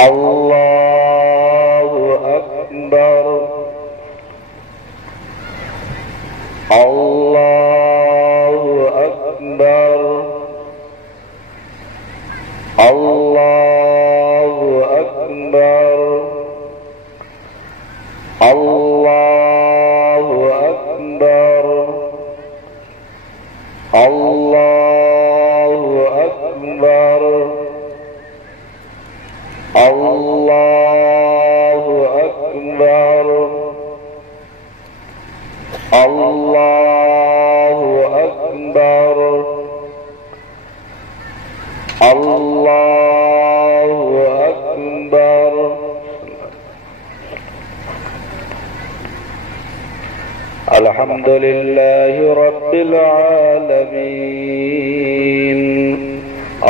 الله أكبر الله أكبر الله أكبر الله أكبر الله أكبر الله أكبر الله أكبر الله أكبر الحمد لله رب العالمين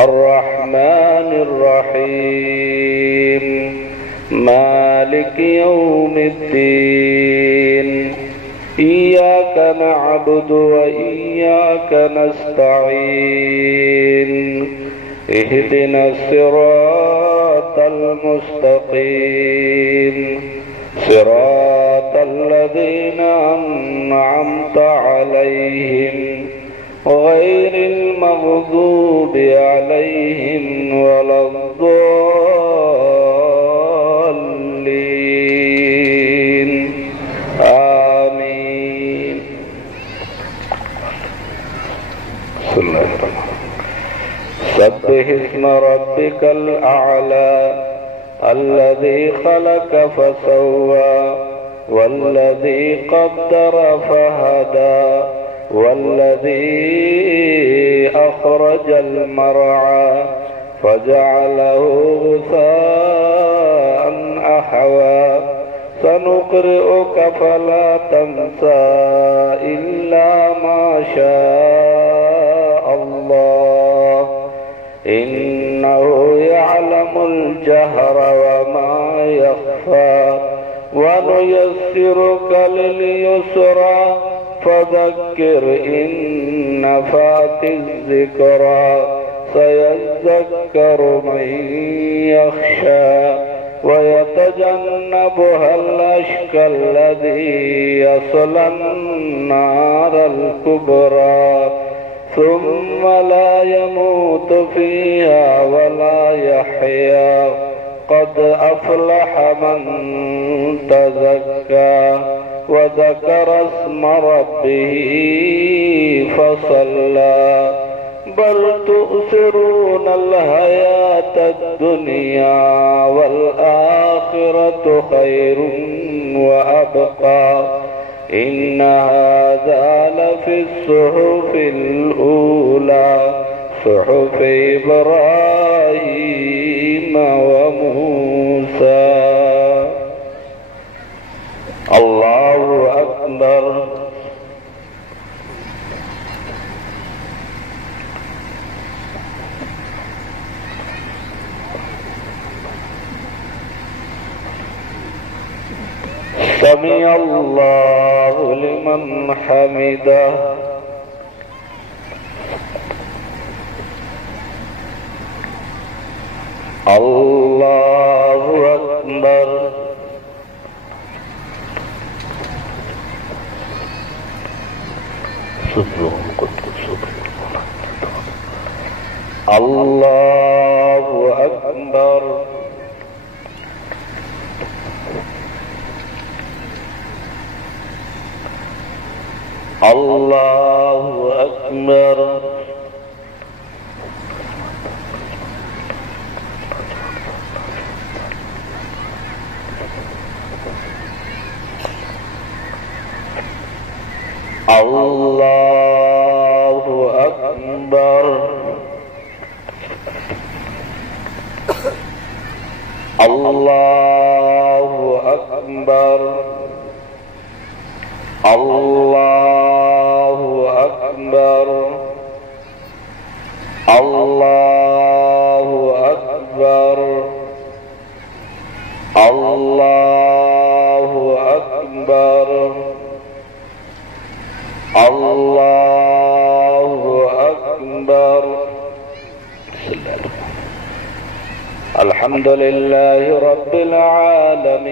الرحمن الرحيم مالك يوم الدين إياك نعبد وإياك نستعين اهدنا الصراط المستقيم صراط الذين أنعمت عليهم غير المغضوب عليهم ولا الضالين آمين. بسم الله الرحمن الرحيم. سبح اسم ربك الأعلى الذي خلق فسوى والذي قدر فهدى والذي أخرج المرعى فجعله غثاء أحوى سنقرئك فلا تنسى إلا ما شاء الله إنه يعلم الجهر وما يخفى ونيسرك لليسرى فذكر إن نفعت الذكرى سيذكر من يخشى ويتجنبها الأشقى الذي يصلى النار الكبرى ثم لا يموت فيها ولا يحيا قد أفلح من تزكى وذكر اسم ربه فصلى بل تؤثرون الحياة الدنيا والآخرة خير وأبقى إن هذا لفي الصحف الأولى صحف إبراهيم وموسى. الله أكبر. سمع الله لمن حمده. الله أكبر. الله أكبر. الله أكبر. الله أكبر. الله أكبر. الله أكبر. الله أكبر. الله أكبر. الله أكبر. الحمد لله رب العالمين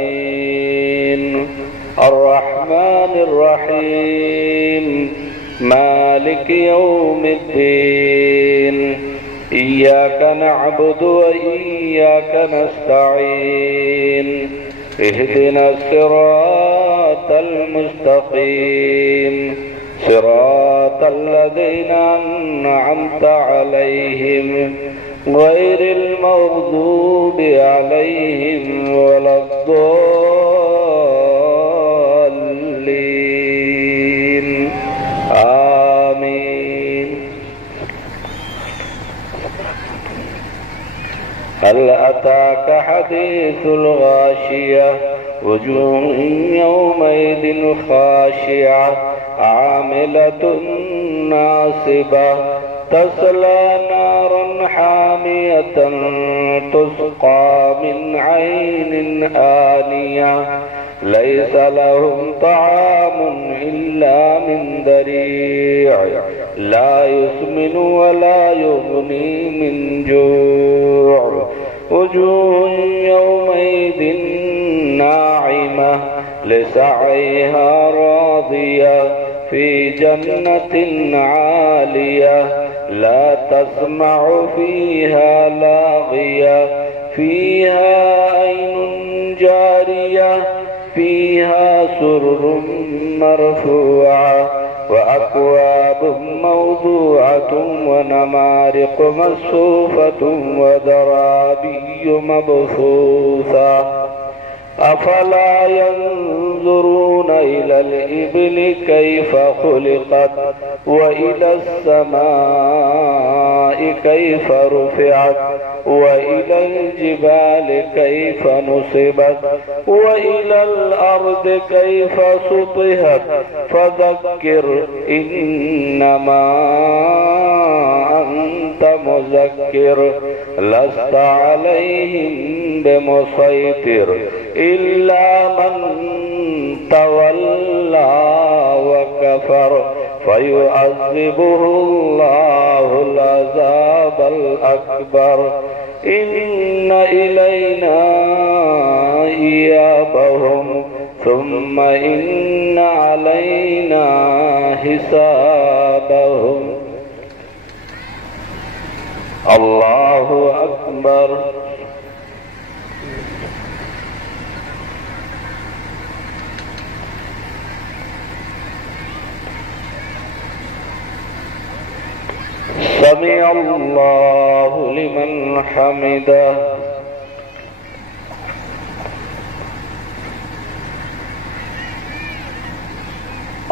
الرحمن الرحيم مالك يوم الدين إياك نعبد وإياك نستعين اهدنا الصراط المستقيم صراط الذين أنعمت عليهم غير المغضوب عليهم ولا الضالين آمين. هل أتاك حديث الغاشية وجوه يومئذ خاشعة عاملة ناصبة تصلى نارا حامية تسقى من عين آنية ليس لهم طعام إلا من ضريع لا يسمن ولا يغني من جوع وجوه يومئذ ناعمة لسعيها راضية في جنة عالية لا تسمع فيها لاغية فيها عين جارية فيها سرر مرفوعة وأكواب موضوعة ونمارق مصفوفة وزرابي مبثوثة أفلا ينظرون إلى الإبل كيف خلقت وإلى السماء كيف رفعت وإلى الجبال كيف نصبت وإلى الأرض كيف سطحت فذكر إنما أنت مذكر لست عليهم بمسيطر إلا من تولى وكفر فيعذبه الله العذاب الأكبر إن إلينا إيابهم ثم إن علينا حسابهم. الله أكبر. سمع الله لمن حمده.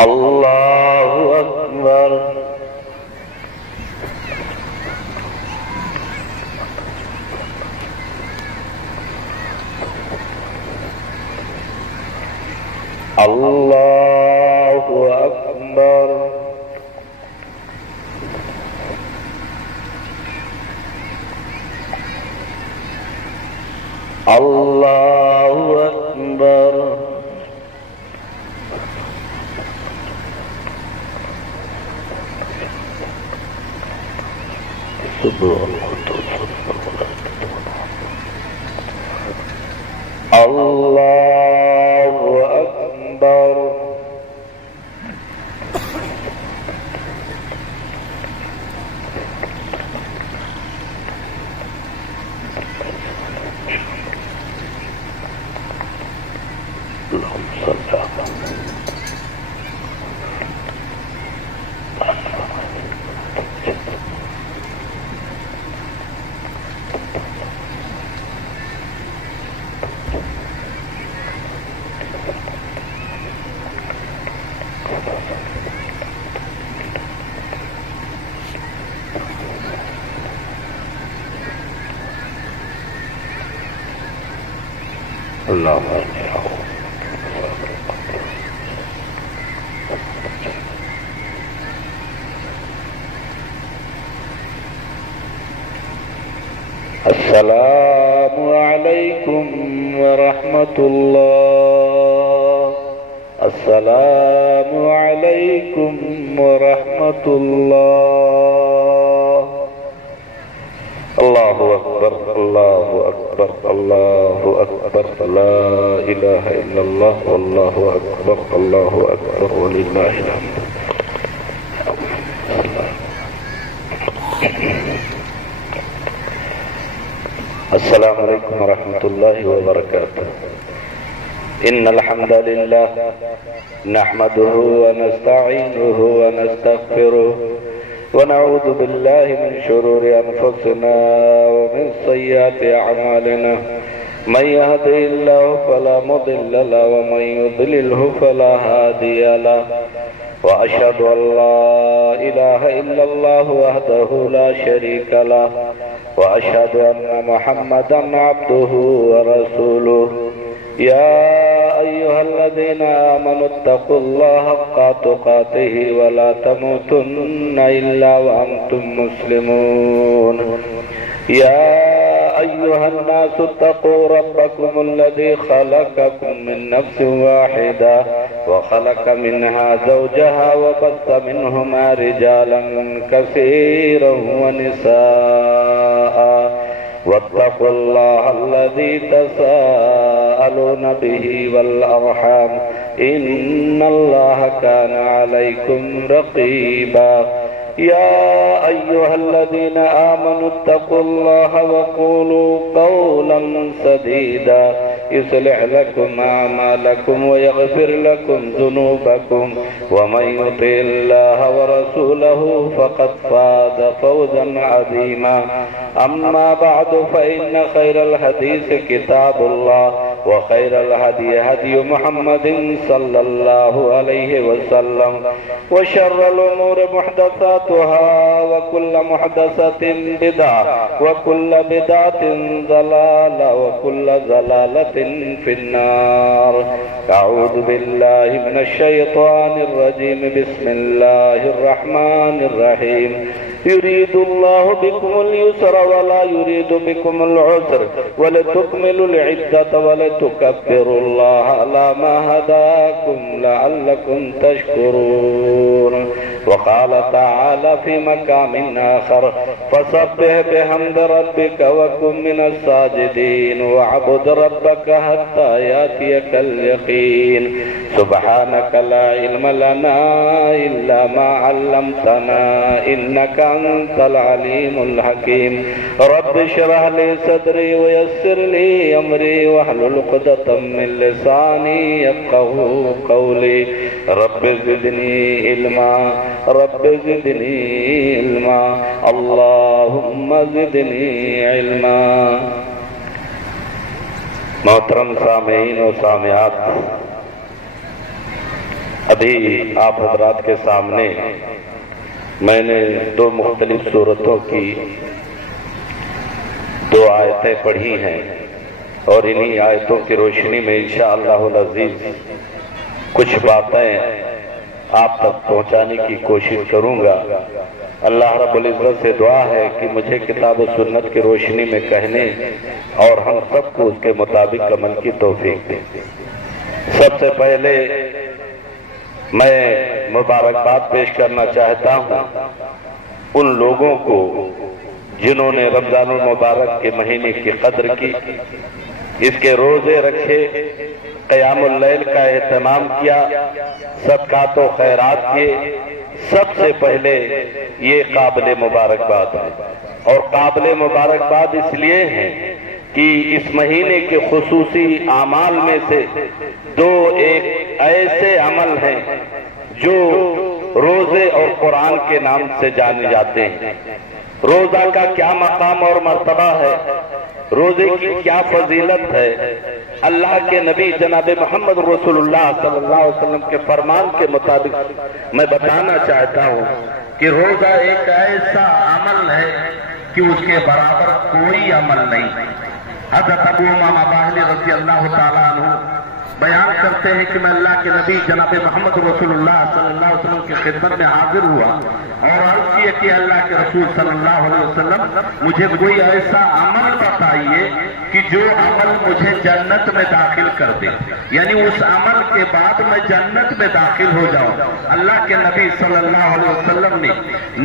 الله أكبر. الله أكبر. الله أكبر. الله أكبر. اللهم صل على اللهم السلام عليكم ورحمة الله. السلام عليكم ورحمة الله. الله أكبر. الله أكبر. لا إله إلا الله والله أكبر الله أكبر ولله الحمد. السلام عليكم ورحمة الله وبركاته. إن الحمد لله نحمده ونستعينه ونستغفره ونعوذ بالله من شرور أنفسنا ومن سيئات أعمالنا. من يهده الله فلا مضل له ومن يضلله فلا هادي له. وأشهد أن لا إله إلا الله وحده لا شريك له وأشهد أن محمدا عبده ورسوله. يا أيها الذين آمنوا اتقوا الله حق تقاته ولا تموتن إلا وأنتم مسلمون. يا أيها الناس اتقوا ربكم الذي خلقكم من نفس واحدة وخلق منها زوجها وبث منهما رجالا كثيرا ونساء واتقوا الله الذي تساءلون به والأرحام إن الله كان عليكم رقيبا. يا أيها الذين آمنوا اتقوا الله وقولوا قولا سديدا يصلح لكم أعمالكم ويغفر لكم ذنوبكم ومن يطع الله ورسوله فقد فاز فوزا عظيما. أما بعد فإن خير الحديث كتاب الله وخير الهدي هدي محمد صلى الله عليه وسلم وشر الأمور محدثاتها وكل محدثة بدعة وكل بدعة ضلالة وكل ضلالة في النار. أعوذ بالله من الشيطان الرجيم. بسم الله الرحمن الرحيم. يريد الله بكم اليسر ولا يريد بكم العسر ولتكملوا العدة ولتكبروا الله على ما هداكم لعلكم تشكرون. وقال تعالى في مقام آخر فسبح بحمد ربك وكن من الساجدين واعبد ربك حتى يأتيك اليقين. سبحانك لا علم لنا إلا ما علمتنا إنك أنت العليم الحكيم. رب اشرح لي صدري ويسر لي أمري واحلل عقدة من لساني يفقهوا قولي. رب زدني علما رب زدني علما اللهم زدني علما. محترم سامعین و سامعات، ابھی آپ حضرات کے سامنے میں نے دو مختلف صورتوں کی دو آیتیں پڑھی ہیں اور انہی آیتوں کی روشنی میں انشاءاللہ العزیز کچھ باتیں آپ تک پہنچانے کی کوشش کروں گا. اللہ رب العزت سے دعا ہے کہ مجھے کتاب و سنت کی روشنی میں کہنے اور ہم سب کو اس کے مطابق عمل کی توفیق دے. سب سے پہلے میں مبارکباد پیش کرنا چاہتا ہوں ان لوگوں کو جنہوں نے رمضان المبارک کے مہینے کی قدر کی، اس کے روزے رکھے، قیام اللیل کا اہتمام کیا، صدقات و خیرات کیے. سب سے پہلے یہ قابل مبارکباد ہے، اور قابل مبارکباد اس لیے ہے کہ اس مہینے کے خصوصی اعمال میں سے دو ایک ایسے عمل ہیں جو روزے اور قرآن کے نام سے جانے جاتے ہیں. روزہ کا کیا مقام اور مرتبہ ہے، روزے کی کیا فضیلت ہے، اللہ کے نبی جناب محمد رسول اللہ صلی اللہ علیہ وسلم کے فرمان کے مطابق میں بتانا چاہتا ہوں کہ روزہ ایک ایسا عمل ہے کہ اس کے برابر کوئی عمل نہیں. حضرت ابو امامہ باہلی رضی اللہ تعالیٰ عنہ بیان کرتے ہیں کہ میں اللہ کے نبی جناب محمد رسول اللہ صلی اللہ علیہ وسلم کی خدمت میں حاضر ہوا. اور عرض کیا کہ اللہ کے رسول صلی اللہ علیہ وسلم مجھے کوئی ایسا عمل بتائیے کہ جو عمل مجھے جنت میں داخل کر دے، یعنی اس عمل کے بعد میں جنت میں داخل ہو جاؤں۔ اللہ کے نبی صلی اللہ علیہ وسلم نے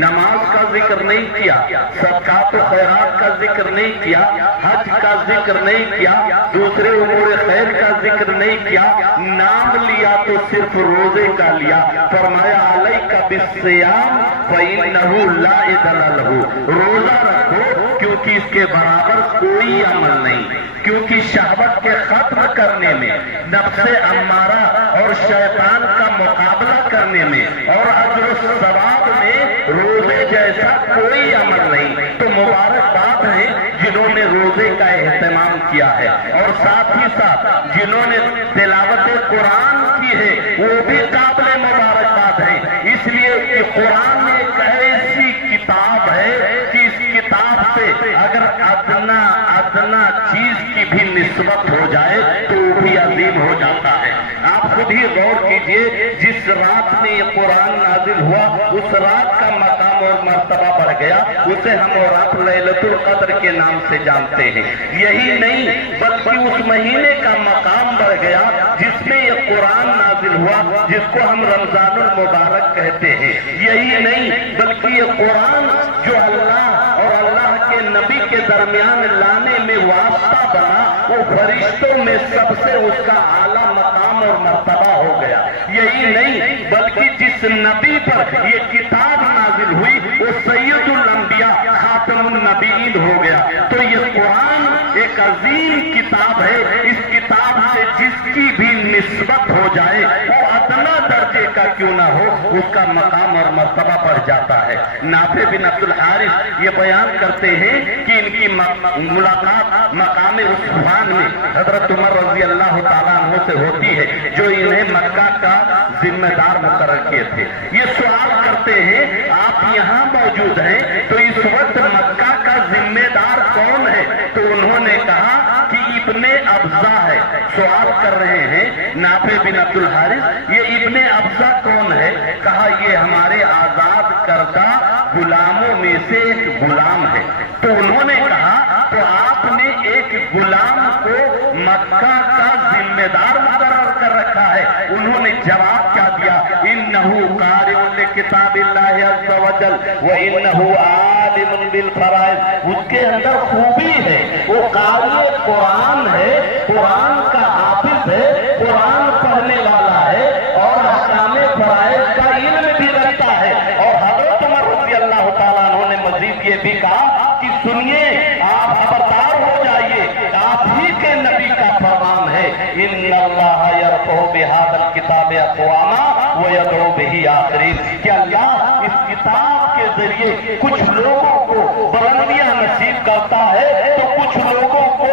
نماز کا ذکر نہیں کیا، صدقات و خیرات کا ذکر نہیں کیا، حج کا ذکر نہیں کیا، دوسرے امور خیر کا ذکر نہیں کیا، نام لیا تو صرف روزے کا لیا۔ فرمایا علیک بالصیام فإنہ لا عدل لہ، روزہ رکھو کیونکہ اس کے برابر کوئی عمل نہیں، کیونکہ شہوت کے ختم کرنے میں، نفس امارہ اور شیطان کا مقابلہ کرنے میں اور اجر و ثواب میں روزے جیسا کوئی عمل نہیں۔ تو مبارک بات ہے جنہوں نے روزے کا اہتمام کیا ہے، اور ساتھ ہی ساتھ جنہوں نے تلاوت قرآن کی ہے وہ بھی قابل مبارک بات ہے، اس لیے کہ قرآن ایک ایسی کتاب ہے کہ اس کتاب سے اگر ادنا چیز کی بھی نسبت ہو جائے تو وہ بھی عظیم ہو جاتا ہے۔ آپ خود ہی غور کیجئے، جس رات میں یہ قرآن نازل ہوا اس رات کا مقام اور مرتبہ بڑھ گیا، اسے ہم اور آپ لیلۃ القدر کے نام سے جانتے ہیں۔ یہی نہیں بلکہ اس مہینے کا مقام بڑھ گیا جس میں یہ قرآن نازل ہوا، جس کو ہم رمضان المبارک کہتے ہیں۔ یہی نہیں بلکہ یہ قرآن جو اللہ اور اللہ کے نبی کے درمیان لانے میں واسطہ بنا، وہ فرشتوں میں سب سے اس کا اعلیٰ مقام اور مرتبہ ہو گیا۔ یہی نہیں بلکہ جس نبی پر یہ کتاب نازل ہوئی وہ سید الانبیاء خاتم النبیین ہو گیا۔ تو یہ قرآن ایک عظیم کتاب ہے، اس کتاب سے جس کی بھی نسبت ہو جائے وہ ادنا درجے کا کیوں نہ ہو، اس کا مقام اور مرتبہ بڑھ جاتا ہے۔ نافع بن عبد الحارث یہ بیان کرتے ہیں کہ ان کی ملاقات مقام عثمان میں حضرت عمر رضی اللہ تعالیٰ عنہ سے ہوتی ہے، جو انہیں مکہ کا ذمہ دار مقرر کیے تھے۔ یہ سوال کرتے ہیں آپ یہاں موجود ہیں تو اس وقت مکہ کا ذمہ دار کون ہے؟ تو انہوں نے کہا کہ ابن ابزہ ہے۔ سوال کر رہے ہیں نافع بن عبد الحارث یہ ابن ابزہ کون ہے؟ کہا یہ ہمارے آزاد کردہ غلاموں میں سے ایک غلام ہے۔ تو انہوں نے کہا تو آپ نے ایک غلام کو مکہ کا ذمہ دار مقرر کر رکھا ہے۔ انہوں نے جواب کیا دیا؟ انہو قارئ لکتاب اللہ عز وجل وانہو عالم بالفرائض، اس کے اندر خوبی ہے، وہ قاری قرآن ہے، قرآن کا حافظ ہے، قرآن پڑھنے والا ہے اور احکام فرائض کا علم بھی رکھتا ہے۔ اور حضرت عمر رضی اللہ تعالیٰ عنہ نے مزید یہ بھی کہا کہ سنیے آپ خبردار ہو جائیے، آپ ہی کے نبی کا فرمان ہے ان اللہ یرفع بہذا الکتاب اقواما ویدعو بہ آخرین، کہ اللہ اس کتاب کے ذریعے کچھ لوگوں کو بلندیاں نصیب کرتا ہے تو کچھ لوگوں کو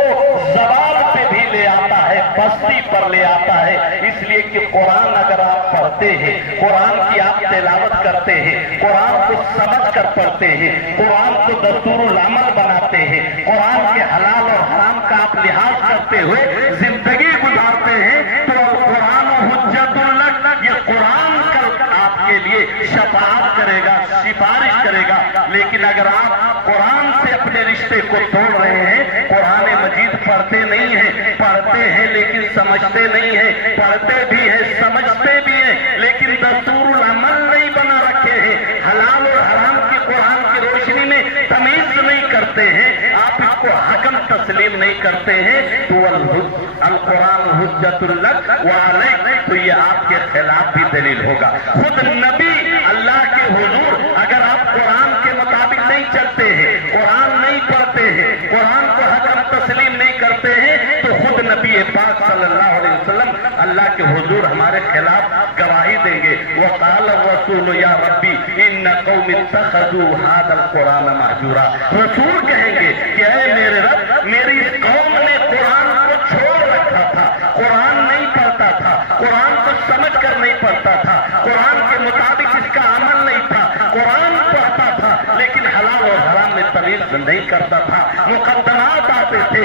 زوال پہ بھی لے آتا ہے، پستی پر لے آتا ہے۔ اس لیے کہ قرآن اگر آپ پڑھتے ہیں، قرآن کی آپ تلاوت کرتے ہیں، قرآن کو سمجھ کر پڑھتے ہیں، قرآن کو دستور العمل بناتے ہیں، قرآن کے حلال اور حرام کا آپ لحاظ کرتے ہوئے زندگی گزارتے ہیں تو قرآن حجت لک، یہ قرآن کل آپ کے لیے شفاعت کرے گا، سفارش کرے گا۔ لیکن اگر آپ قرآن سے اپنے رشتے کو توڑ رہے ہیں، قرآن مجید پڑھتے نہیں ہیں، پڑھتے ہیں لیکن سمجھتے نہیں ہیں، پڑھتے بھی ہیں سمجھتے بھی ہیں لیکن دستور العمل نہیں بنا رکھے ہیں، حلال اور حرام کی قرآن کی روشنی میں تمیز نہیں کرتے ہیں، آپ اس کو حکم تسلیم نہیں کرتے ہیں، تو القرآن حجت لک وعلیک، تو یہ آپ کے خلاف بھی دلیل ہوگا۔ خود نبی اللہ کے حضور اگر آپ قرآن کے مطابق نہیں چلتے ہیں، قرآن نہیں پڑھتے ہیں، قرآن کو حکم تسلیم نہیں کرتے ہیں، تو خود نبی پاک صلی اللہ علیہ وسلم اللہ کے حضور ہمارے خلاف گواہی دیں گے۔ وقال الرسول یا ربی ان قوم اتخذوا هذا القرآن مہجورا، رسول کہیں گے کہ اے میرے رب، میری اس قوم نے قرآن کو چھوڑ رکھا تھا، قرآن نہیں پڑھتا تھا، قرآن کو سمجھ کر نہیں پڑھتا تھا، قرآن کے مطابق اس کا عمل نہیں تھا، قرآن پڑھتا تھا لیکن حلال اور حرام میں تمیز نہیں کرتا تھا، مقدمات آتے تھے،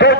2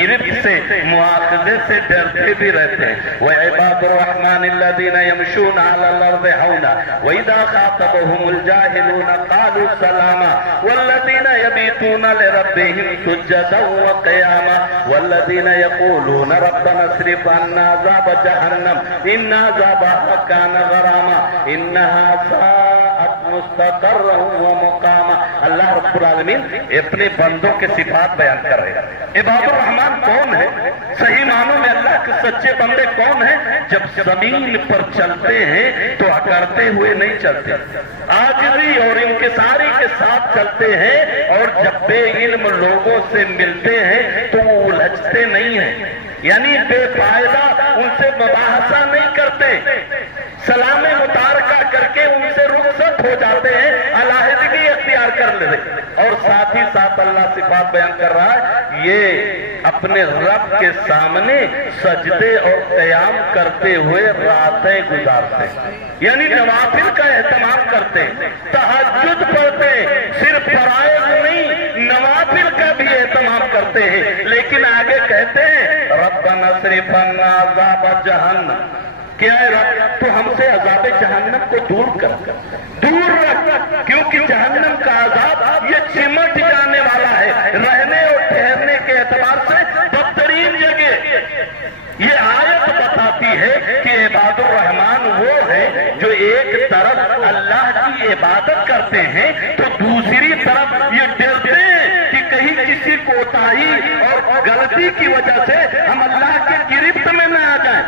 گرفت سے مواخذے سے ڈرتے بھی رہتے ہیں. وعباد الرحمن الذین یمشون علی الارض ہونا وَإِذَا خَاطَبَهُمُ الْجَاهِلُونَ قَالُوا سَلَامًا وَالَّذِينَ يَبِيتُونَ لِرَبِّهِمْ سُجَّدًا وَقِيَامًا وَالَّذِينَ يَقُولُونَ رَبَّنَا اصْرِفْ عَنَّا عَذَابَ جَهَنَّمَ إِنَّ عَذَابَهَا كَانَ غَرَامًا إِنَّهَا سَاءَتْ مُسْتَقَرًّا وَمُقَامًا. اللہ رب العالمین اپنے بندوں کے صفات بیان کر رہے ہیں. عباد الرحمن کون ہے؟ صحیح معنوں میں اللہ کے سچے بندے کون ہیں؟ جب زمین پر چلتے ہیں تو اکڑتے ہوئے نہیں چلتے، عاجزی اور انکساری کے ساتھ چلتے ہیں، اور جب بے علم لوگوں سے ملتے ہیں تو وہ الجھتے نہیں ہیں، یعنی بے فائدہ ان سے مباحثہ نہیں کرتے، سلام متارکہ کر کے ان سے رخصت ہو جاتے ہیں، علیحدگی اختیار کر لیتے. اور ساتھ ہی ساتھ اللہ صفات بیان کر رہا ہے یہ اپنے رب کے سامنے سجدے اور قیام کرتے ہوئے راتیں گزارتے ہیں، یعنی نوافل کا اہتمام کرتے ہیں، تہجد پڑھتے ہیں، صرف فرائض نہیں نوافل کا بھی اہتمام کرتے ہیں. لیکن آگے کہتے ہیں ربنا اصرف عنا عذاب جہنم، کیا ہے رب تو ہم سے عذاب جہنم کو دور کر، دور رکھ، کیونکہ جہنم کا عذاب یہ چمٹ جانے والا ہے، رہنے اور ٹھہرنے کے اعتبار سے بدترین جگہ. یہ آیت بتاتی ہے کہ عباد الرحمن وہ ہے جو ایک طرف اللہ کی عبادت کرتے ہیں تو دوسری طرف یہ ڈرتے ہیں کہ کہیں کسی کوتاہی اور غلطی کی وجہ سے ہم اللہ کے گرفت میں نہ آ جائیں.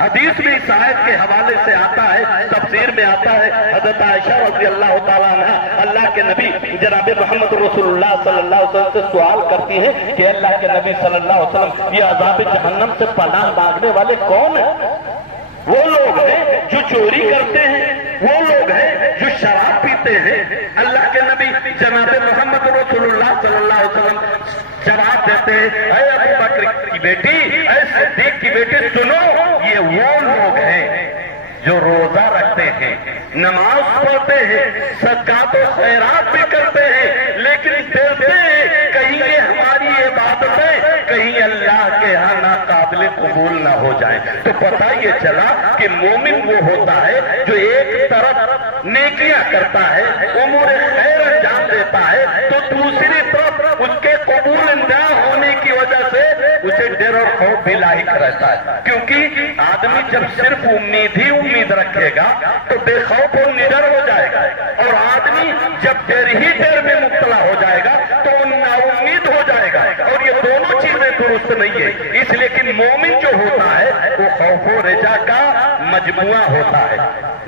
حدیث میں اس آیت کے حوالے سے آتا ہے، تفسیر میں آتا ہے، حضرت عائشہ رضی اللہ تعالیٰ عنہ اللہ کے نبی جناب محمد رسول اللہ صلی اللہ علیہ وسلم سے سوال کرتی ہیں کہ اللہ کے نبی صلی اللہ علیہ وسلم یہ عذاب جہنم سے پناہ مانگنے والے کون ہیں؟ وہ لوگ ہیں جو چوری کرتے ہیں، وہ لوگ ہیں جو شراب پیتے ہیں. اللہ کے نبی جناب محمد رسول اللہ صلی اللہ علیہ وسلم جواب دیتے ہیں اے ابو بکر کی بیٹی، اے صدیق کی بیٹی، سنو یہ وہ لوگ ہیں جو روزہ رکھتے ہیں، نماز پڑھتے ہیں، صدقات و خیرات بھی کرتے ہیں، لیکن ڈرتے ہیں کہیں یہ ہماری عبادتیں کہیں اللہ کے ہاں ناقابل قبول نہ ہو جائیں. تو پتہ یہ چلا کہ مومن وہ ہوتا ہے جو ایک طرف نیکیاں کرتا ہے، امور خیر انجام دیتا ہے، تو دوسری طرف اس کے قبول نہ ہونے کی وجہ سے اسے ڈر اور خوف بھی لاحق رہتا ہے. کیونکہ آدمی جب صرف امید ہی امید رکھے گا تو بے خوف اور نڈر ہو جائے گا، اور آدمی جب ڈر ہی ڈر میں مبتلا ہو جائے گا تو وہ نا امید ہو جائے گا، اور یہ دونوں چیزیں درست نہیں ہے. اس لیے کہ مومن جو ہوتا ہے وہ خوف و رجا کا مجموعہ ہوتا ہے،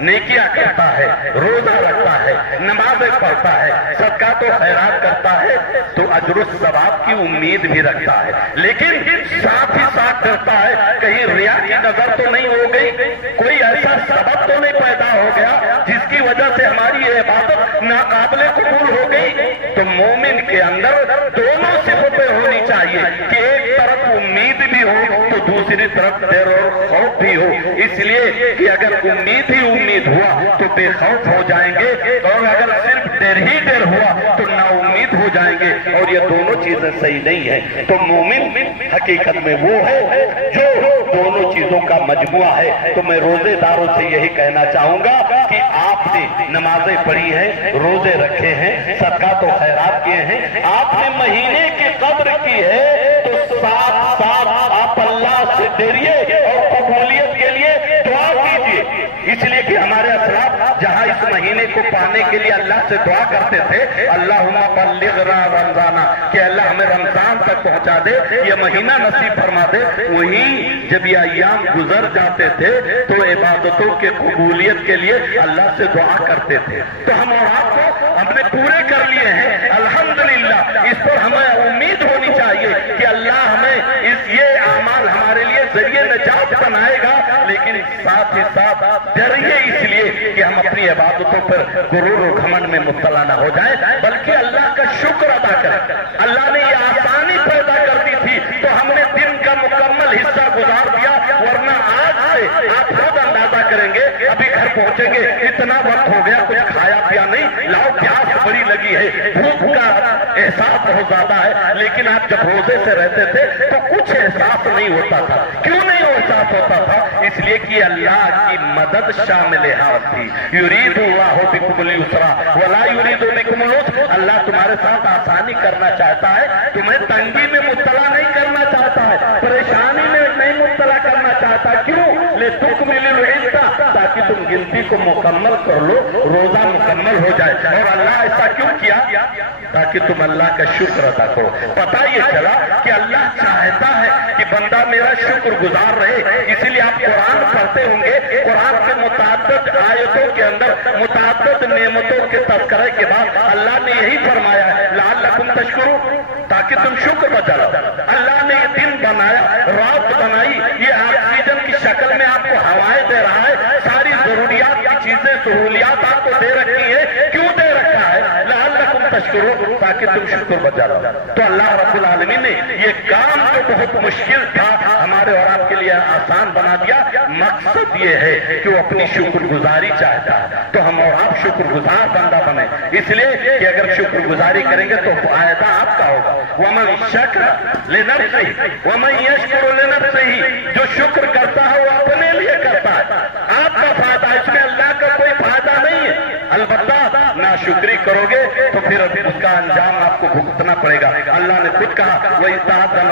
نیکیاں کرتا ہے، روزہ رکھتا ہے، نمازیں پڑھتا ہے، صدقات و خیرات کرتا ہے تو اجر و ثواب کی امید بھی رکھتا ہے، لیکن ساتھ ہی ساتھ ڈرتا ہے کہیں ریا کی نظر تو نہیں ہو گئی، کوئی ایسا سبب تو نہیں پیدا ہو گیا جس کی وجہ سے ہماری یہ عبادت ناقابل قبول ہو گئی. تو مومن کے اندر دونوں صفتیں ہونی چاہیے کہ ایک طرف امید بھی ہو تو دوسری طرف ڈر اور خوف بھی ہو. اس لیے کہ اگر امید ہی امید ہوا تو بے خوف ہو جائیں گے، اور اگر صرف ڈر ہی ڈر ہوا تو نا امید ہو جائیں گے، اور یہ دونوں چیزیں صحیح نہیں ہیں. تو مومن حقیقت میں وہ ہے جو دونوں چیزوں کا مجموعہ ہے. تو میں روزے داروں سے یہی کہنا چاہوں گا کہ آپ نے نمازیں پڑھی ہیں، روزے رکھے ہیں، صدقات و خیرات کیے ہیں، آپ نے مہینے کی قدر کی ہے تو ساتھ ساتھ آپ اللہ سے ڈریے اور قبولیت کے لیے دعا کیجیے. اس لیے کہ ہمارے اسلاف جہاں اس مہینے کو پانے کے لیے اللہ سے دعا کرتے تھے اللہم بلغنا رمضانہ، کہ اللہ ہمیں رمضان تک پہنچا دے، یہ مہینہ نصیب فرما دے. وہیں جب یہ ایام گزر جاتے تھے تو عبادتوں کے قبولیت کے لیے اللہ سے دعا کرتے تھے. تو ہم اور آپ کو ہم نے پورے کر لیے ہیں الحمدللہ. اس پر ہمیں امید ہونی چاہیے کہ اللہ ہمیں یہ اعمال ہمارے لیے ذریعے نجات بنائے گا، لیکن ساتھ ہی ساتھ ڈریے اس لیے کہ ہم اپنی عبادتوں پر غرور و گھمنڈ میں مبتلا نہ ہو جائیں، بلکہ اللہ کا شکر ادا کریں. اللہ نے یہ آسانی پیدا کر دی تھی تو ہم نے دن کا مکمل حصہ گزار دیا، ورنہ آج سے آپ خود اندازہ کریں گے ابھی گھر پہنچیں گے اتنا وقت ہو گیا کچھ کھایا پیا نہیں، لاؤ پیاس بڑی لگی ہے، بھوک کا احساس بہت زیادہ ہے، لیکن آپ جب روزے سے رہتے تھے تو کچھ احساس نہیں ہوتا تھا. کیوں نہیں احساس ہوتا تھا؟ اس لیے کہ اللہ کی مدد شامل حال تھی. یرید اللہ بکم اليسر ولا یرید بکم العسر. اللہ تمہارے ساتھ آسانی کرنا چاہتا ہے، تمہیں تنگی میں مبتلا نہیں کرنا چاہتا ہے، پریشانی میں نہیں مبتلا کرنا چاہتا. کیوں؟ لتکملوا العدۃ، تاکہ تم گنتی کو مکمل کر لو، روزہ مکمل ہو جائے. اور اللہ ایسا کیوں کیا؟ تاکہ تم اللہ کا شکر ادا کرو. پتہ یہ چلا کہ اللہ چاہتا ہے کہ بندہ میرا شکر گزار رہے. اسی لیے آپ قرآن پڑھتے ہوں گے، قرآن کے متعدد آیتوں کے اندر متعدد نعمتوں کے تذکرے کے بعد اللہ نے یہی فرمایا ہے لعلکم تشکرون، تاکہ تم شکر بجا لو. اللہ نے یہ دن بنایا، رات بنائی، یہ آکسیجن کی شکل میں آپ کو ہوائیں دے رہا ہے، ساری ضروریات کی چیزیں سہولیات آپ کو دے رکھی ہے. کیوں دے رکھا ہے؟ لعلکم تشکرون، تاکہ تم شکر بجا لو. تو اللہ رب العالمین نے یہ کام جو بہت مشکل تھا ہمارے اور آپ کے لیے آسان بنا دیا. مقصد یہ ہے کہ وہ اپنی شکر گزاری چاہتا ہے تو ہم اور آپ شکر گزار بندہ بنے. اس لیے کہ اگر شکر گزاری کریں گے تو فائدہ آپ کا ہوگا. وَمَنْ شَكَرَ لِنَفْسِهِ وَمَنْ يَشْكُرُ لِنَفْسِهِ، جو شکر کرتا ہے وہ اپنے لیے کرتا ہے. آپ کا فائدہ، اس میں اللہ کا کوئی فائدہ نہیں ہے. البتہ ناشکری کرو گے تو پھر اس کا انجام آپ کو بھگتنا پڑے گا. اللہ نے خود کہا وَإِذْ تَعَذَّنَ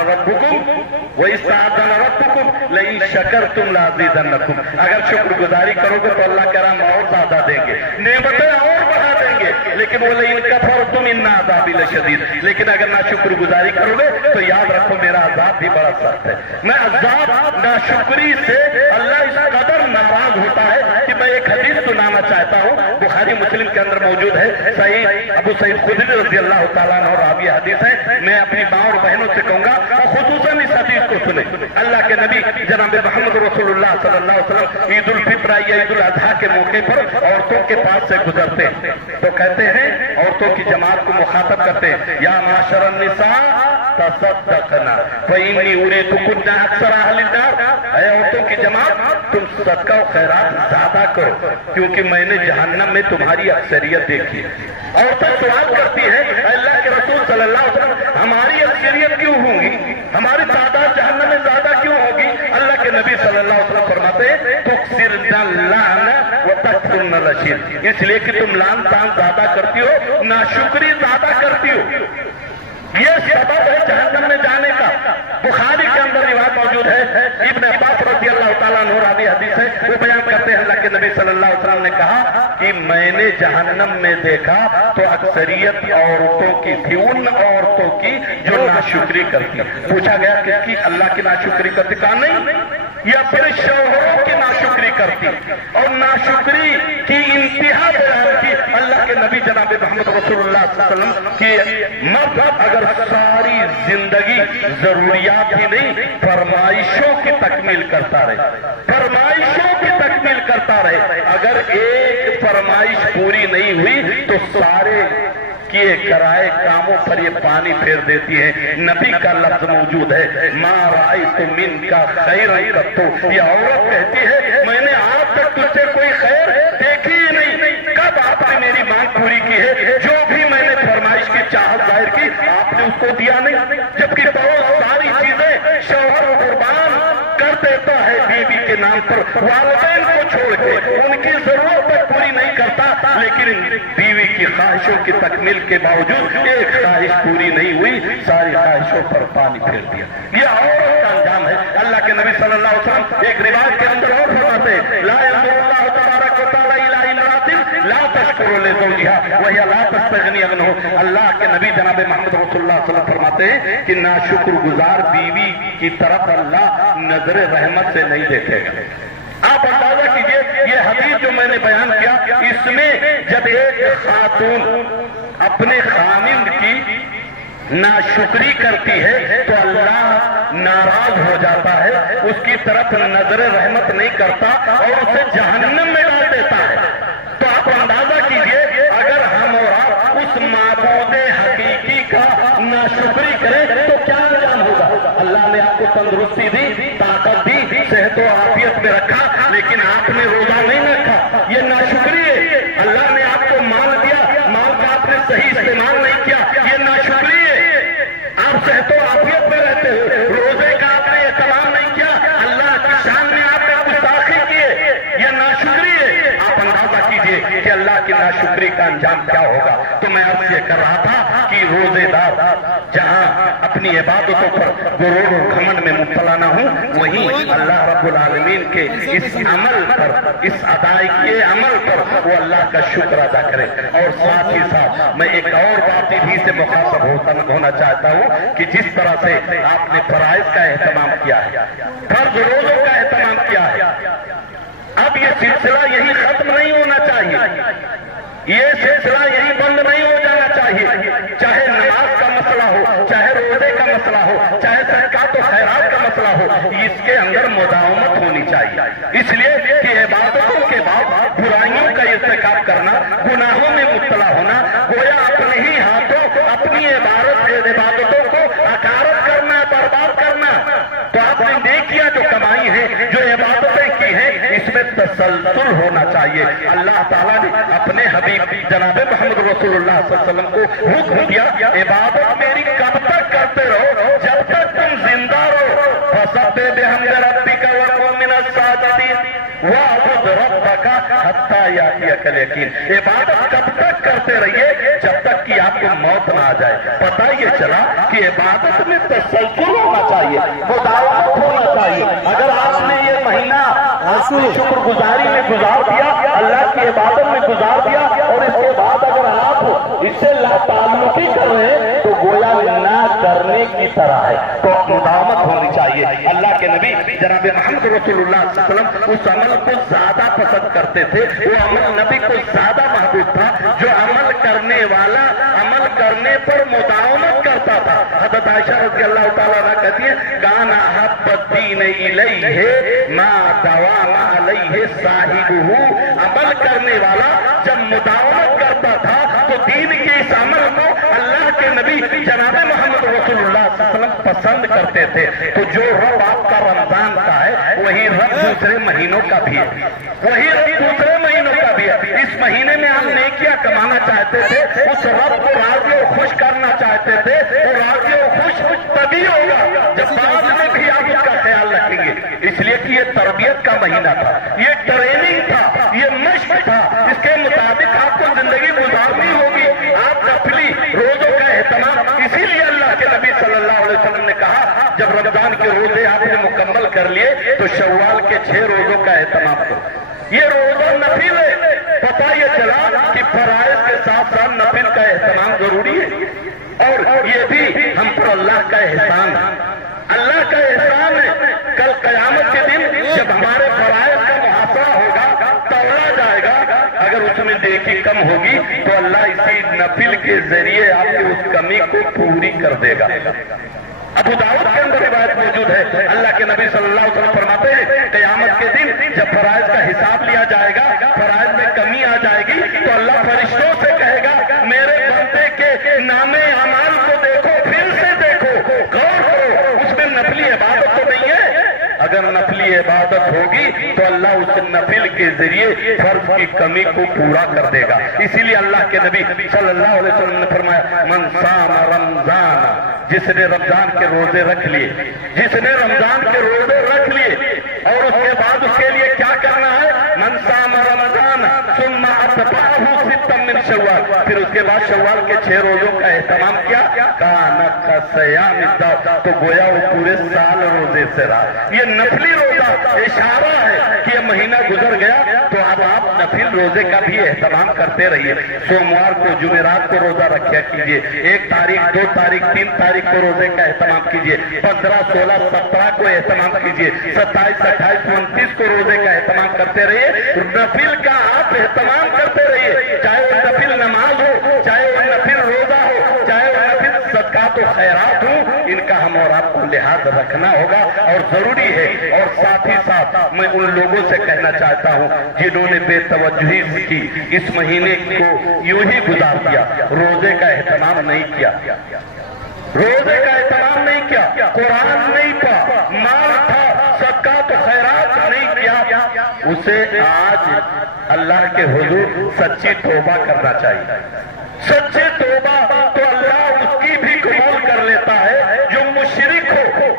رَبُّكُمْ لَئِن شَكَرْتُمْ لَأَزِيدَنَّكُمْ. اگر شکر گزاری کرو گے تو اللہ کہہ رہا اور زیادہ دیں گے، نعمتیں اور بڑھا دیں گے. لیکن وہ لئن کفرتم ان عذابی لشدید، لیکن اگر نہ شکر گزاری کرو گے تو یاد رکھو میرا عذاب بھی بڑا سخت ہے. میں عذاب ناشکری سے اللہ اس قدر ناراض ہوتا ہے کہ میں ایک حدیث سنانا چاہتا ہوں، بخاری مسلم کے اندر موجود ہے. صحیح ابو سعید خدری رضی اللہ تعالیٰ عنہ راوی حدیث ہے. میں اپنی ماں اور بہنوں سے کہوں گا خصوصاً اس حدیث کو سنیں. اللہ کے نبی جناب محمد رسول اللہ صلی اللہ علیہ وسلم عید الفطر یا عید الاضحیٰ کے موقع پر عورتوں کے پاس سے گزرتے ہیں تو کہتے ہیں، عورتوں کی جماعت کو مخاطب کرتے ہیں، یا معاشر النساء تصدقنا فإنی أريدکن اکثر اہل النار. اے عورتوں کی جماعت، تم صدقہ و خیرات زیادہ کرو کیونکہ میں نے جہنم میں تمہاری اکثریت دیکھی. عورتیں سوال کرتی ہیں اللہ کے رسول صلی اللہ علیہ وسلم ہماری اکثریت کیوں ہوگی، ہماری تعداد جہنم میں زیادہ کیوں ہوگی؟ اللہ کے نبی صلی اللہ علیہ وسلم فرماتے ہیں تکثرن اللعن وتکثرن العشیر، اس لیے کہ تم لعن طعن زیادہ کرتی ہو، ناشکری زیادہ کرتی ہو. یہ سبب ہے جہنم میں جانے کا. بخاری کے اندر روایت موجود ہے، ابن عباس رضی اللہ تعالیٰ عنہ راوی حدیث ہے، وہ بیان کرتے ہیں اللہ کے نبی صلی اللہ علیہ وسلم نے کہا کہ میں نے جہنم میں دیکھا تو اکثریت عورتوں کی تھی، ان عورتوں کی جو ناشکری کرتی. پوچھا گیا کس کی؟ اللہ کی ناشکری کرتی. کہا نہیں، یا پھر شوہروں کی ناشکری کرتی. اور ناشکری کی انتہا بیان کی اللہ کے نبی جناب محمد رسول اللہ صلی اللہ علیہ وسلم کہ مرد اگر ساری زندگی ضروریات ہی نہیں فرمائشوں کی تکمیل کرتا رہے، فرمائشوں کی تکمیل کرتا رہے، اگر ایک فرمائش پوری نہیں ہوئی تو سارے کیے کرائے کاموں پر یہ پانی پھیر دیتی ہے. نبی کا لفظ موجود ہے ما رأیت منکا خیرا قط. یہ عورت کہتی ہے میں نے آج تک تجھ سے کوئی خیر دیکھی ہی نہیں. کب آپ نے میری مانگ پوری کی ہے؟ جو بھی میں نے فرمائش کی چاہت ظاہر کی آپ نے اس کو دیا نہیں. جبکہ بہت ساری چیزیں شوہر قربان کر دیتا ہے بیوی کے نام پر، والدین کو چھوڑ کے ان کی ضرورت تک پوری نہیں کرتا، لیکن بیوی کی خواہشوں کی تکمیل کے باوجود ایک خواہش پوری نہیں ہوئی، ساری خواہشوں پر پانی پھیر دیا. یہ عورت کا انجام ہے. اللہ کے نبی صلی اللہ علیہ وسلم ایک روایت کے اندر اور فرماتے ہیں لا ينظر اللہ تبارک و تعالی الی امرأة لا تشکر لزوجها وهي لا تستغنی عنه. اللہ کے نبی جناب محمد رسول اللہ صلی اللہ علیہ وسلم فرماتے ہیں کہ ناشکر گزار بیوی کی طرف اللہ نظر رحمت سے نہیں دیکھے گا. آپ اندازہ کیجئے یہ حدیث جو میں نے بیان کیا، اس میں جب ایک خاتون اپنے خامند کی ناشکری کرتی ہے تو اللہ ناراض ہو جاتا ہے، اس کی طرف نظر رحمت نہیں کرتا اور اسے جہنم میں ڈال دیتا ہے. تو آپ اندازہ کیجئے اگر ہم اور آپ اس معبود حقیقی کا ناشکری کریں تو کیا انجام ہوگا. اللہ نے آپ کو تندرستی دی، طاقت دی، صحت و عافیت میں رکھا، لیکن آپ نے روزہ نہیں رکھا، یہ ناشکری ہے. اللہ نے آپ کو مال دیا، مال کا آپ نے صحیح استعمال نہیں کیا، یہ ناشکری ہے. انجام کیا ہوگا. تو میں عرض یہ کر رہا تھا کہ روزے دار جہاں اپنی عبادتوں پر غرور و گھمنڈ میں مبتلا نہ ہوں، وہیں اللہ رب العالمین کے اس عمل پر، اس ادائیگی عمل پر وہ اللہ کا شکر ادا کرے. اور ساتھ ہی ساتھ میں ایک اور بات بھی سے مخاطب ہونا چاہتا ہوں کہ جس طرح سے آپ نے فرائض کا اہتمام کیا ہے، فرض روزوں کا اہتمام کیا ہے، اب یہ سلسلہ یہی ختم نہیں ہونا چاہیے، یہ سلسلہ یہی بند نہیں ہو جانا چاہیے. چاہے نماز کا مسئلہ ہو، چاہے روزے کا مسئلہ ہو، چاہے صدقات و خیرات کا مسئلہ ہو، اس کے اندر مداومت ہونی چاہیے. اس لیے کہ عبادتوں کے بعد برائیوں کا ارتکاب کرنا، گناہوں میں مبتلا ہونا، گویا اپنے ہی ہاتھوں اپنی عبادتوں کو اکارت کرنا، برباد کرنا. تو آپ نے نیکیاں جو کمائی ہیں، جو عبادتیں کی ہیں، اس میں تسلسل ہونا چاہیے. اللہ تعالیٰ نے اپنے حبیب جناب محمد رسول اللہ صلی اللہ علیہ وسلم کو حکم دیا، عبادت میری کب تک کرتے رہو؟ جب تک تم زندہ رہو. فسبح بحمد ربک وکن من الساجدین واعبد ربک حتی یاتیک الیقین. عبادت کب تک کرتے رہیے؟ جب تک کہ آپ کو موت نہ آ جائے. پتہ یہ چلا کہ عبادت میں تسلسل ہونا چاہیے، مداومت ہونا چاہیے. اگر آپ نے یہ مہینہ شکر گزاری میں گزار دیا، اللہ کی عبادت میں گزار دیا، اور اس کے بعد اگر آپ اس سے لا تعلقی کر رہے ہیں تو گویا نہ کرنے کی طرح ہے. تو مداومت ہونی چاہیے. اللہ کے نبی جناب محمد رسول اللہ صلی اللہ علیہ وسلم اس عمل کو زیادہ پسند کرتے تھے. وہ عمل نبی کو زیادہ محبوب تھا جو عمل کرنے والا عمل کرنے پر مداومت کرتا تھا. حضرت عائشہ رضی اللہ تعالیٰ عنہ کہتی ہے، کان احب الدین الیہ ما دوام علیہ صاحبہ. عمل کرنے والا جب مداومت کرتا تھا تو دین کے اس عمل کو اللہ کے نبی جناب محمد رسول اللہ صلی اللہ علیہ وسلم پسند کرتے تھے. تو جو رب آپ کا رمضان کا ہے، وہی رب دوسرے مہینوں کا بھی ہے، وہی رب دوسرے مہینوں کا بھی ہے. اس مہینے میں ہم نیکیاں کمانا چاہتے تھے، اس رب کو راضی و خوش کرنا چاہتے تھے. وہ راضی و خوش تبھی ہوگا جب بعد میں بھی آپ اس کا خیال رکھیں گے. اس لیے کہ یہ تربیت کا مہینہ تھا، یہ ٹریننگ تھا، یہ مشق تھا. اس کے مطابق آپ کو زندگی گزارنی ہوگی. آپ نفلی روزوں کا اہتمام، اسی لیے اللہ کے نبی صلی اللہ علیہ وسلم نے کہا جب رمضان کے روزے آپ نے مکمل کر لیے تو شوال کے 6 روزوں کا اہتمام کرو. یہ روزہ نفل ہے. پتہ یہ چلا کہ فرائض کے ساتھ ساتھ نفل کا اہتمام ضروری ہے. اور یہ بھی ہم پر اللہ کا احسان ہے، اللہ کا احسان ہے. کل قیامت کے دن جب ہمارے فرائض کا محاسبہ ہوگا، تولا جائے گا، اگر اس میں نیکی کم ہوگی تو اللہ اسی نفل کے ذریعے آپ کی اس کمی کو پوری کر دے گا. ابو داؤد کے اندر روایت موجود ہے، اللہ کے نبی صلی اللہ علیہ وسلم فرماتے ہیں قیامت کے دن جب فرائض کا حساب لیا جائے گا، فرائض میں کمی آ جائے گی تو اللہ فرشتوں سے کہے گا میرے بندے کے نامے اعمال کو دیکھو، پھر سے دیکھو، غور کرو، اس میں نفلی عبادت تو نہیں ہے. اگر نفلی عبادت ہوگی تو اللہ اس نفل کے ذریعے فرض کی کمی کو پورا کر دے گا. اسی لیے اللہ کے نبی صلی اللہ علیہ وسلم نے فرمایا من صام رمضان، جس نے رمضان کے روزے رکھ لیے، جس نے رمضان کے روزے رکھ لیے اور اس کے بعد اس کے لیے کیا کرنا ہے، من صام رمضان ثم اتبعہ ستا من شوال، پھر اس کے بعد شوال کے 6 روزوں کا اہتمام کیا، کان کصیام الدہر، تو گویا وہ پورے سال روزے سے رہا. یہ نفلی روزہ اشارہ ہے کہ یہ مہینہ گزر گیا تو اب آپ نفل روزے کا بھی اہتمام کرتے رہیے. سوموار کو، جمعرات کو روزہ رکھا کیجیے، 1 تاریخ 2 تاریخ 3 تاریخ کو روزے کا اہتمام کیجیے، 15 16 17 کو اہتمام کیجیے، 27 28 29 کو روزے کا اہتمام کرتے رہیے. نفل کا آپ اہتمام کرتے رہیے، چاہے وہ نفل نماز ہو، چاہے وہ نفل روزہ ہو، چاہے وہ نفل صدقات و خیرات ہو، ان کا ہم اور آپ کو لحاظ رکھنا ہوگا اور ضروری ہے. اور ساتھ ہی ساتھ میں ان لوگوں سے کہنا چاہتا ہوں جنہوں نے بے توجہی کی، اس مہینے کو یوں ہی گزار دیا، روزے کا اہتمام نہیں کیا، روزے کا اہتمام نہیں کیا، قرآن نہیں پڑھا، مال تھا، صدقات و خیرات نہیں کیا، اسے آج اللہ کے حضور سچی توبہ کرنا چاہیے. سچی توبہ تو اللہ اس کی بھی قبول کر لیتا ہے جو مشرک ہو،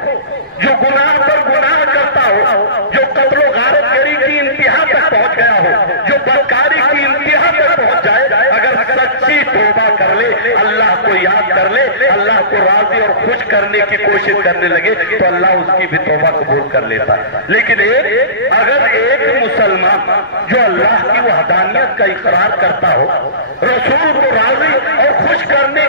جو گناہ پر گناہ کرتا ہو، جو قتل و غارت گری کی انتہا تک پہنچ گیا ہو، جو بدکاری کی انتہا تک پہنچ جائے. اگر خوش کرنے کی کوشش کرنے لگے تو اللہ اس کی بھی توبہ قبول کر لیتا ہے. لیکن اگر ایک مسلمان جو اللہ کی وحدانیت کا اقرار کرتا ہو، رسول کو راضی اور خوش کرنے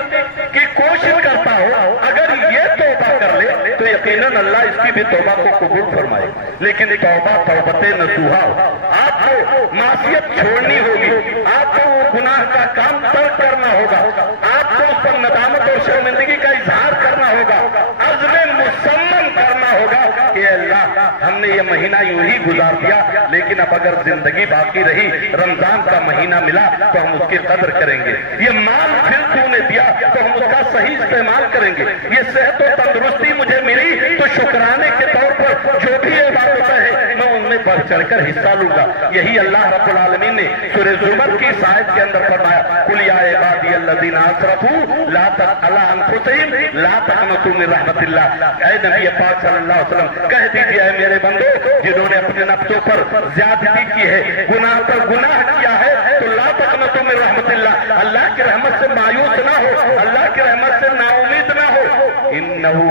کی کوشش کرتا ہو، اگر یہ توبہ کر لے تو یقیناً اللہ اس کی بھی توبہ کو قبول فرمائے. لیکن توبہ توبت نصوحہ ہو، آپ کو معصیت چھوڑنی ہوگی، آپ کو وہ گناہ کا کام ترک کرنا ہوگا، آپ کو اس پر ندامت اور شرمندگی کا اظہار کرنا ہوگا، عزم مصمم کرنا ہوگا کہ اللہ ہم نے یہ مہینہ یوں ہی گزار دیا، لیکن اب اگر زندگی باقی رہی، رمضان کا مہینہ ملا تو ہم اس کی قدر کریں گے. یہ مال پھر تو نے دیا تو ہم اس کا صحیح استعمال کریں گے. یہ صحت و تندرستی مجھے ملی تو شکرانے کے طور پر جو بھی عبادتیں ہیں میں ان میں بڑھ چڑھ کر حصہ لوں گا. یہی اللہ رب العالمین نے سورہ زمر کی اس آیت کے اندر فرمایا، قل یا عبادی الذین اسرفوا لا علی انفسہم لا تقنطوا من رحمت اللہ. اے نبی پاک صلی اللہ علیہ وسلم کہہ دیجئے اے میرے بندو جنہوں نے اپنے نفسوں پر زیادتی کی ہے، گناہ پر گناہ کیا ہے، تو لا تقنطوا من رحمت اللہ، اللہ کی رحمت سے مایوس نہ ہو، اللہ کی رحمت سے نا امید نہ ہو. انہو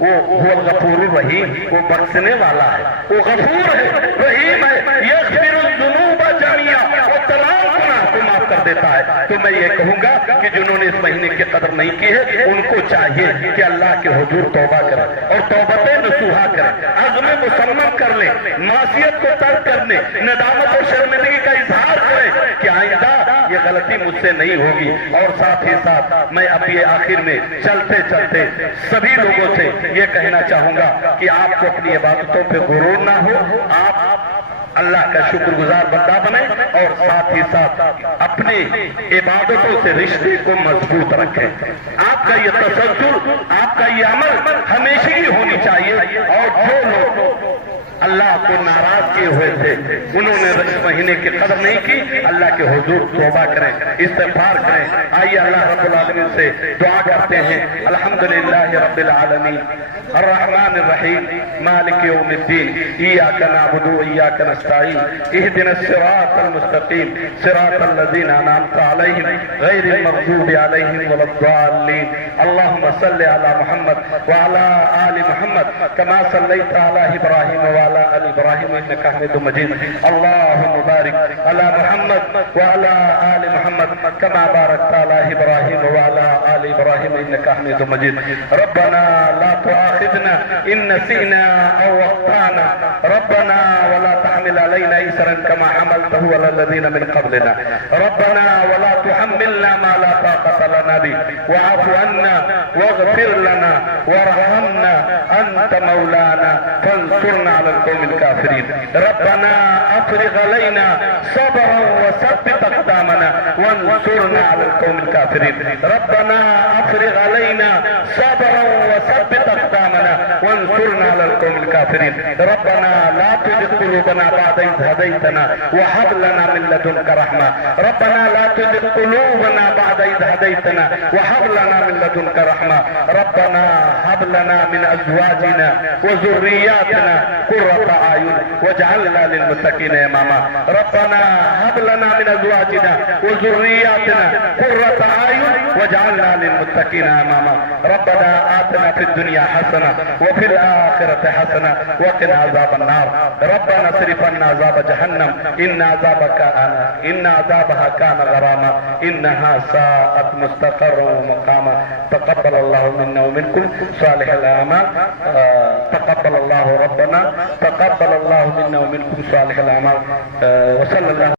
وہ غفور الرحیم، وہ بخشنے والا ہے، وہ غفور ہے، رحیم ہے، یغفر الذنوب جميعا، وہ تمام گناہ کو معاف کر دیتا ہے. تو میں یہ کہوں گا کہ جنہوں نے اس مہینے کی قدر نہیں کی ہے ان کو چاہیے کہ اللہ کے حضور توبہ کریں اور توبت نصوحہ کریں، عزم مصمم کر لیں، معصیت کو ترک کرنے، ندامت اور شرمندگی کا اظہار کریں کہ آئندہ یہ غلطی مجھ سے نہیں ہوگی. اور ساتھ ہی ساتھ میں اب یہ آخر میں چلتے چلتے سبھی لوگوں سے یہ کہنا چاہوں گا کہ آپ کو اپنی عبادتوں پہ غرور نہ ہو، آپ اللہ کا شکر گزار بندہ بنے اور ساتھ ہی ساتھ اپنے عبادتوں سے رشتے کو مضبوط رکھیں. آپ کا یہ تسلسل، آپ کا یہ عمل ہمیشہ ہی ہونی چاہیے. اور جو لوگ اللہ کو ناراض کیے ہوئے تھے انہوں نے اس مہینے کی قدر نہیں کی، اللہ کے حضور توبہ کریں، استغفار کریں. آئیے اللہ رب العالمین سے دعا کرتے ہیں. الحمدللہ رب العالمین الرحمن الرحیم مالک یوم الدین ایاک نعبد و ایاک نستعین اہدنا الصراط المستقیم صراط الذین انعمت علیہم غیر المغضوب علیہم ولا الضالین. اللہم صل علی محمد وعلی آل محمد کما صلیت علی ابراہیم وعلی آل ابراہیم انک حمید مجید. اللہم بارک علی محمد وعلی آل محمد کما بارکت علی ابراہیم وعلی آل ابراہیم انک حمید مجید. ربنا لا تؤاخذنا ان نسینا او اخطانا ربنا ولا تحمل علينا إسرا كما حملته على الذين من قبلنا ربنا ولا تحملنا ما لا طاقة لنا به واعف عنا واغفر لنا وارحمنا أنت مولانا فانصرنا على القوم الكافرين. ربنا أفرغ علينا صبرا وثبت أقدامنا وانصرنا على القوم الكافرين. ربنا أفرغ علينا صبرا وثبت أقدامنا وانصرنا على القوم الكافرين. ربنا لا تزغ قلوبنا بعد إذ هديتنا وهب لنا من لدنك رحمة. ربنا لا تزغ قلوبنا بعد إذ هديتنا وهب لنا من لدنك رحمة. ربنا هب لنا من أزواجنا وذرياتنا قرة أعين واجعلنا للمتقين إماما. ربنا هب لنا من أزواجنا وذرياتنا قرة أعين واجعلنا للمتقين إماما. ربنا آتنا في الدنيا حسنة وفي الآخرة حسنة وقنا عذاب النار. ربنا اصرف عنا عذاب جهنم إن عذابها كان غراما إنها ساءت مستقرا ومقاما. تقبل الله منا ومنكم صالح الأعمال. تقبل الله ربنا تقبل الله منا ومنكم صالح الأعمال. وصلى الله